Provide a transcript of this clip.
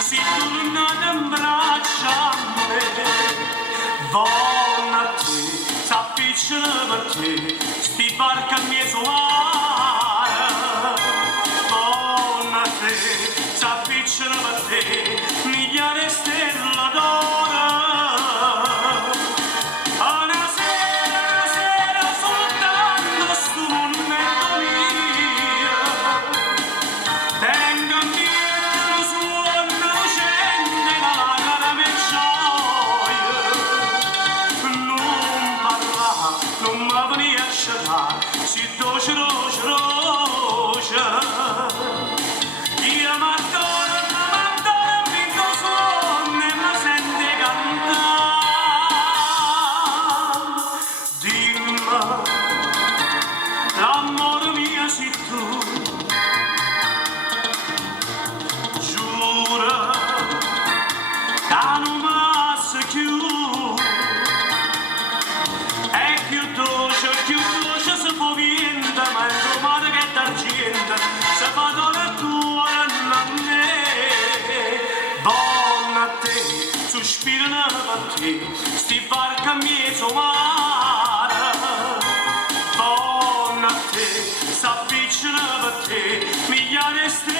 si tornano in braccia a me. Buona a te, s'avvicina per te, sti barca a mezzo mare. Buona a te, s'avvicina per te, migliaia stelle d'oro. Una sera soltanto sto momento mio, tengo indietro lo suono lucente dalla cara gioia. Non parla, non mi veni a sciatare, si dolce, dolce, dolce. Io m'addoro, vinco suono e mi sente cantare. Dimmi, l'amore mio sei tu, giura che non mi sei più. E più dolce si può viente, ma il tuo mare che d'argento, se fa donna tua a me. Buona a te, sospirano per te, sti barca a mezzo mare. Buona a te, s'avvicina per te, migliaia stelle